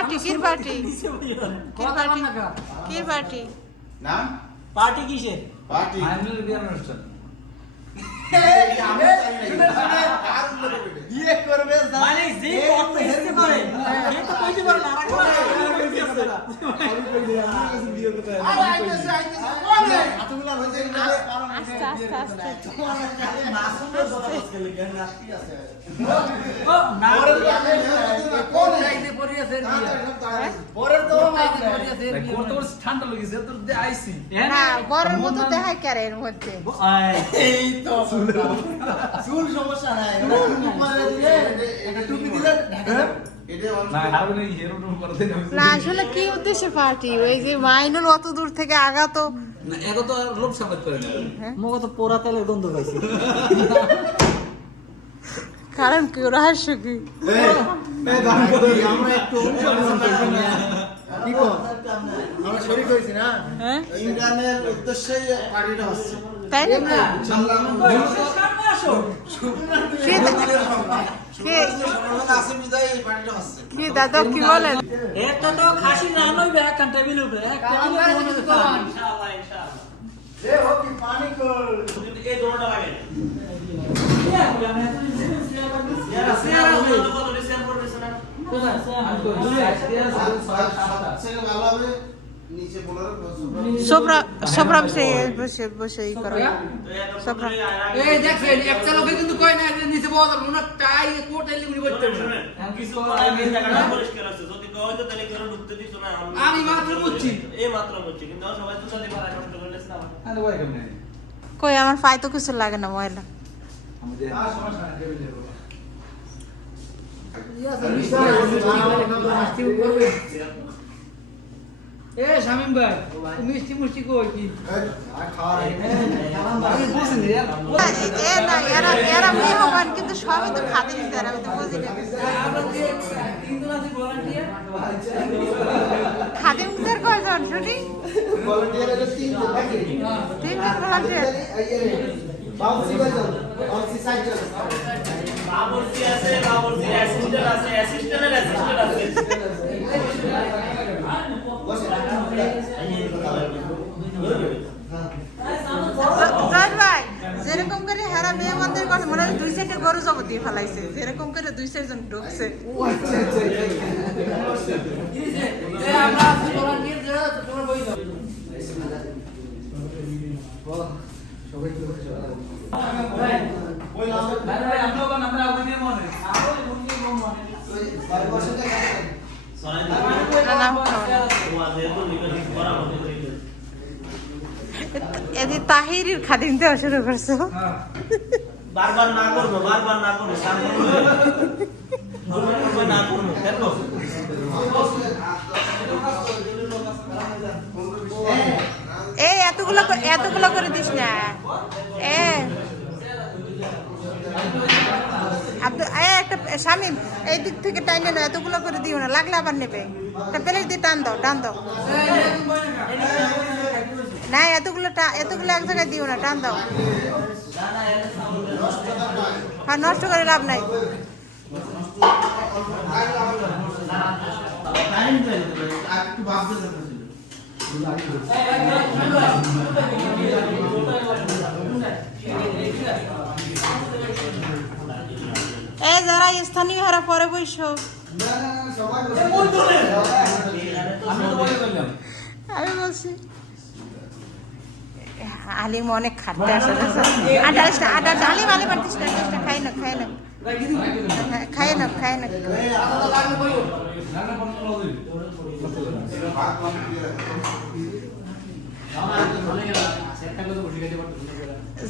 Party কির party? কির party? কির পার্টি? না? পার্টি কিসের? পার্টি। ফাইনাল বিয়ার অনুষ্ঠান। করবে মানে যে কত হেসে করে সে তো কইতে পারে না ঠান্ডা লেগেছে তোর আইসি। না বরের মতো দেখায় কেরে এর মধ্যে? এই তো চুল। সমস্যা নাই পরে টুপি দিলে এটা না আসলে কি উদ্দেশ্যে পার্টি ওই যে মাইনুল অত দূর থেকে আগাতো না এত তো লোক সামলাতে পারে না। তো পোড়া তেলের গন্ধ পাইছি। কারণ কি রহস্য কি? আমরা একটু কি কর? আমরা শরীর হইছি না? হ্যাঁ? ইমরানের উদ্দেশ্যেই পার্টিটা হচ্ছে। তাই আসো কি দাদা কি বলেন একটা তো খাসি রান হইবে একটা টেবিল উপরে এক টেবিলে ইনশাআল্লাহ ইনশাআল্লাহ এ ও পানি কর এই দোনোটা লাগে এত না ভালো হবে সোবরা সোবরা বসে বসে বসে ই করো তো এই দেখছেন একটা লোকে কিন্তু কয় না যে নিচে পাওয়া যাবে টাই কোট এলি গুলি করতে হবে শুনেন কিছু আগে পরিষ্কার আছে যদি কয় তো তাহলে কেন ঢুকতে দিছ না আমি মাত্র বুঝছি। এই মাত্র বুঝছি কিন্তু সবাই তো তাদের ভাড়া নষ্ট করে না আরে ভাই কেমনে কই আমার পায়ে তো কিছু লাগে না ময়লা আমাদের এ শামিম ভাই মিষ্টি মুষ্টি কই কি? আমি বুঝিনি এ না এরা এরা মেহমান কিন্তু সবই তো খাতে নিতে আর আমি তো বুঝি না তিনজন আছে ভলান্টিয়ার খাতে কয়জন শুনি ভলান্টিয়ার তিনজন ভলান্টিয়ার আছে অ্যাসিস্ট্যান্ট আছে অ্যাসিস্ট্যান্টের অ্যাসিস্ট্যান্ট। গরু জব দিয়ে ফেলাইছে। যেরকম করে দুই চারজন ঢুকছে মনে এদি তাহিরির খাদিম দেওয়া শুরু করছ বারবার না করব বারবার না করব না করব এই এতগুলো করে- এতগুলো করে দিস না এ একটা শামিম এই দিক থেকে টাইনে না এতগুলো করে দিও না লাগলে আবার নেবে একটা প্লেট দিয়ে টান দাও টান দাও না এতগুলো এতগুলো এক জায়গায় দিও না টান দাও আর নষ্ট করে লাভ নাই। এই যারা স্থানীয় হারা পরে বৈশো আমি বলছি আলিম অনেক খাটতে আসলে আঠাশটা আঠাশ আলিম আলিম আঠাশটা আঠাশটা খাই না খাই না। হ্যাঁ, খাই না খাই না।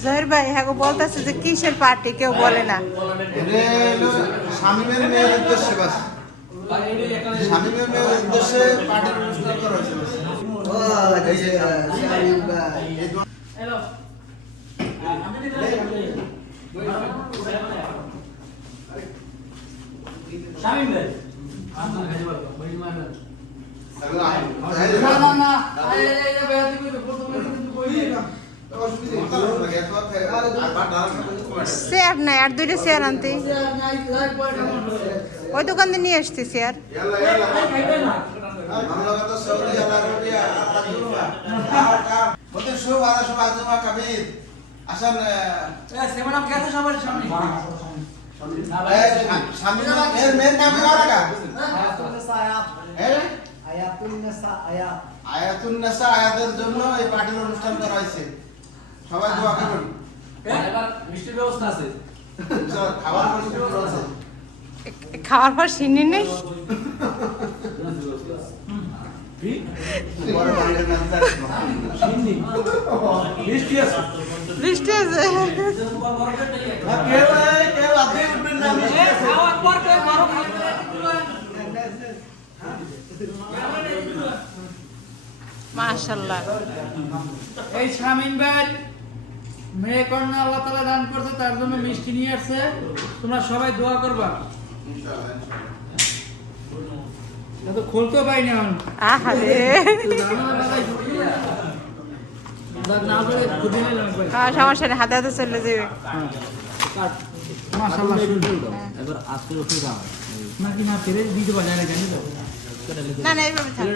জহির ভাই হ্যাঁ বলতেছে যে কিসের পার্টি কেউ বলে না। স্বামীমের মেয়ের উদ্দেশ্যে বাস। ভাই এই একটা স্বামীমের মেয়ের উদ্দেশ্যে পার্টির অনুষ্ঠান করা হয়েছে বাস। এই দোয়া- হ্যালো শামিম ভাই এগুলো আয়। না না না এই এই এই বেয়াতি কই প্রথমে কিন্তু বই না অসুবিধা নেই। এত আর ভাত ডাল খাবে তো কমাতে। স্যার নাই, আর দুইটা স্যার আনতে। ওই দোকান দিয়ে নিয়ে আসতে স্যার আয়াতুন নেশা আয়াতের জন্য এই পার্টির অনুষ্ঠান করা হয়েছে সবাই দোয়া করুন। মিষ্টির ব্যবস্থা আছে। খাবার অনুষ্ঠান করা হয়েছে খাওয়ার পর সিন্নি নেই? বৃষ্টি আছে। মাশাল্লাহ এই শামিন ভাই মেয়ে কন্যা আল্লাহ তালা দান করছে তার জন্য মিষ্টি নিয়ে আসছে। তোমরা সবাই দোয়া করবা। ইনশাআল্লাহ, ইনশাআল্লাহ। এটা তো খুলতেও পাই না আহ, সমস্যা নেই হাতে হাতে চলে যাবে। মাশাআল্লাহ। এবার আজকে ওষুধ দাও নাকি না ফেরে দিতে পারে না জানি না না এইভাবে থাক।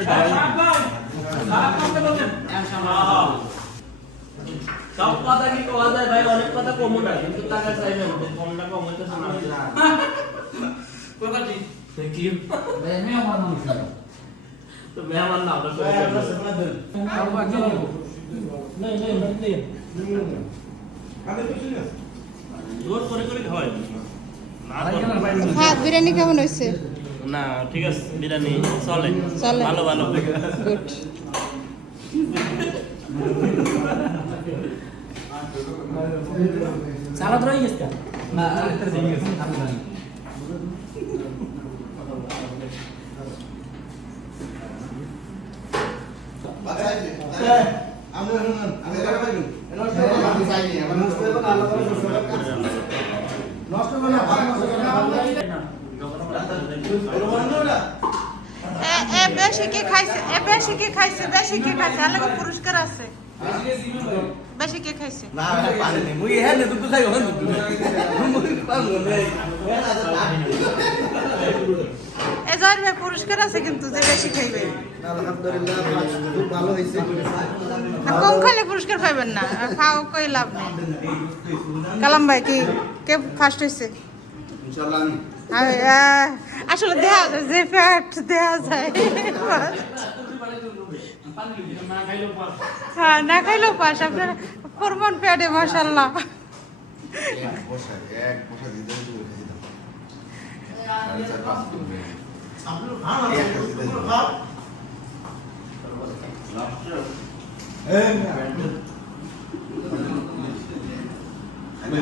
সব কথা কি কওয়া যায় ভাই? অনেক কথা কমও না কিন্তু টাকা চাইবেন কমটা কম হইতেছে না কথা ঠিক কি মেয়ে আমার মানুষ তো মেহমান না আমরা সবাই জোর করে করে খাওয়াই। না করে- হ্যাঁ বিরিয়ানি কেমন হয়েছে? না ঠিক আছে বিরিয়ানি চলে। চলে। ভালো ভালো। গুড না আমি আছে? আমি আমি। আমি আমার না, করে না। না, ভালো না, ভালো। ওটা? এ এ, বেশি কি খাইছে বেশি কি খাইছে, বেশি কি খাইছে আর লাগে পুরস্কার আছে কি খাইছে না, এটা পানি নেই। মুই হ্যাঁ দুধ খাই, ওখানে দুধ মুই পাগল নেই। না, তো পানি। এ ভাই পুরস্কার আছে কিন্তু যে বেশি খাইবে আলহামদুলিল্লাহ, খুব ভালো। আর কম খাইলে পুরস্কার পাইবেন না খাও কই লাভ নেই কালাম ভাই কি কে ফার্স্ট হয়েছে ইনশাআল্লাহ আসলে দেয়া যায় যে ফ্যাট দেয়া যায় হ্যাঁ না খাইলেও পাস আপনার ফরমন প্যাডে দিতাম। আমি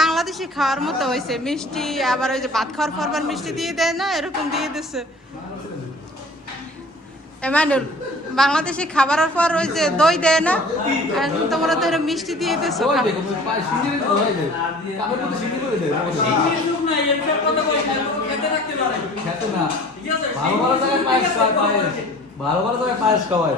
বাংলাদেশি খাওয়ার মতো হয়েছে মিষ্টি, আবার ওই যে ভাত খাওয়ার পরবার মিষ্টি দিয়ে দেয় না? এরকম দিয়ে দিচ্ছে এমানুল, বাংলাদেশি খাবারের পর ওই যে দই দেয় না? আর তোমরা তো মিষ্টি দিয়ে দিছো। না। ভালো ভালো জায়গায় পায়েস খাওয়ায়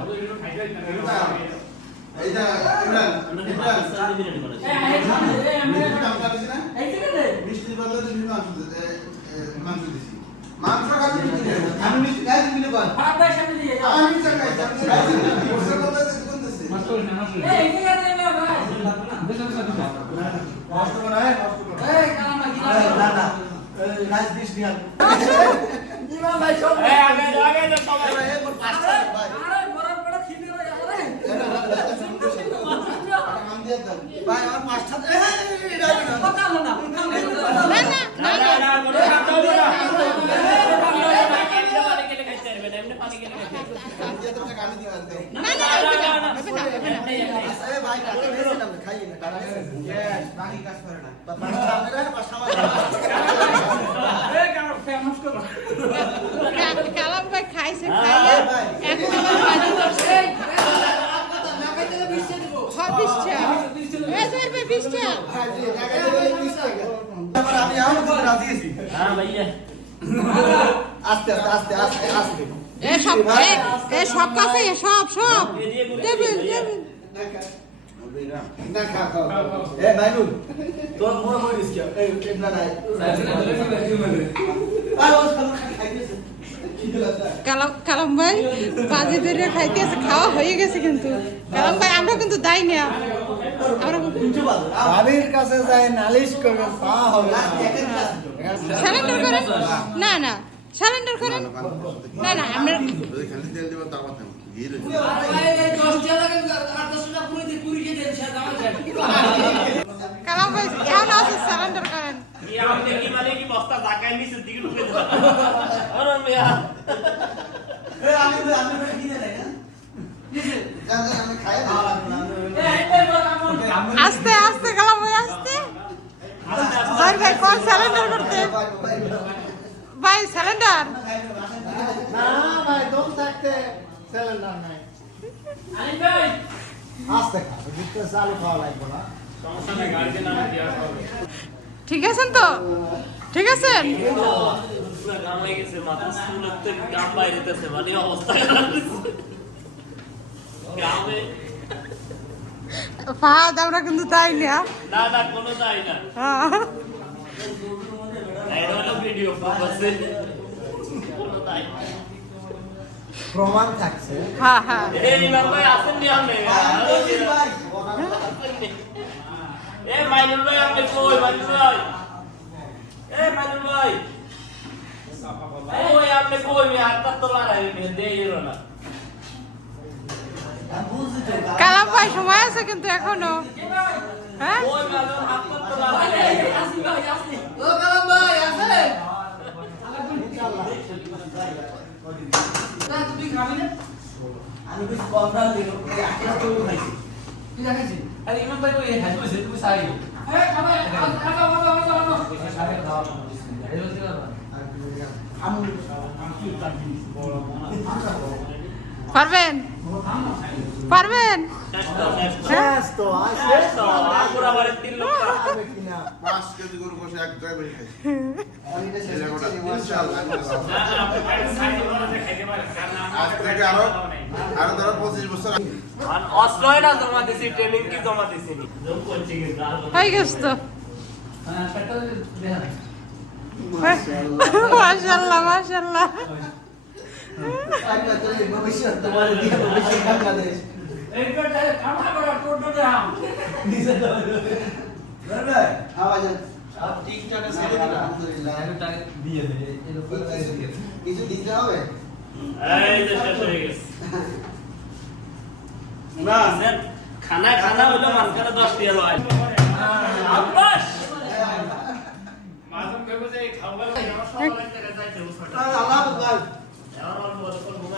পায়েস ভালো ভালো কালাম। ভাই খাইছে খাইয়া এখন আবার পানি ধরছে বিশটা এ জয়ের ভাই বিশটা টাকা দিয়ে বলে 20 টাকা আমি এমন বলে রাজি আছি হ্যাঁ ভাইয়া আস্তে আস্তে আস্তে আস্তে আস্তে। এ সব এ এ সব কাছে এ সব সব। Table table. কালাম কালাম ভাই বাজি ধরে খাইতেছে খাওয়া হয়ে গেছে কিন্তু। কালাম ভাই আমরা কিন্তু দাই না। ভাবির কাছে যায় নালিশ করবে হবে করেন? না না। স্যালেন্ডার করেন? না না আমরা খালি তেল দিবা তার মাথায় আছে স্যালেন্ডার করেন কি মানে কি বস্তা জাকায় নিচের দিকে ঢুকে দেন অরন মিয়া এ আমি আমি খিদে নাই না আমি খাই না আস্তে আস্তে কালাম ভাই আস্তে ভাই ভাই কোন স্যালেন্ডার করতে। ভাই স্যালেন্ডার না ভাই দম থাকতে সিলিন্ডার নাই আলি ভাই। আস্তে খা দিতে চালু খাওয়া লাগবে না। ঠিক আছেন তো? ঠিক আছেন? হয়ে তো ফাহাদ আমরা কিন্তু তাই না। না না কোনো দায় না। প্রমাণ থাকছে। হ্যাঁ হ্যাঁ। এই ইমাম ভাই আসেন নি আপনি এ মাইনুল ভাই আপনি কই? মাইনুল ভাই। এ মাইনুল ভাই। ওই আপনি কই? মি হাতটা রাখি দেই না। কালাম ভাই সময় আছে কিন্তু এখনও। হ্যাঁ? পারবেন? পারবেন? হ্যাঁ গেছে তো। মাশাল্লাহ মাশাল্লাহ। কিছু দিতে হবে হয়ে না খানা খানা হলো মাঝখানে দশ টিয়া লয় আব্বাস এক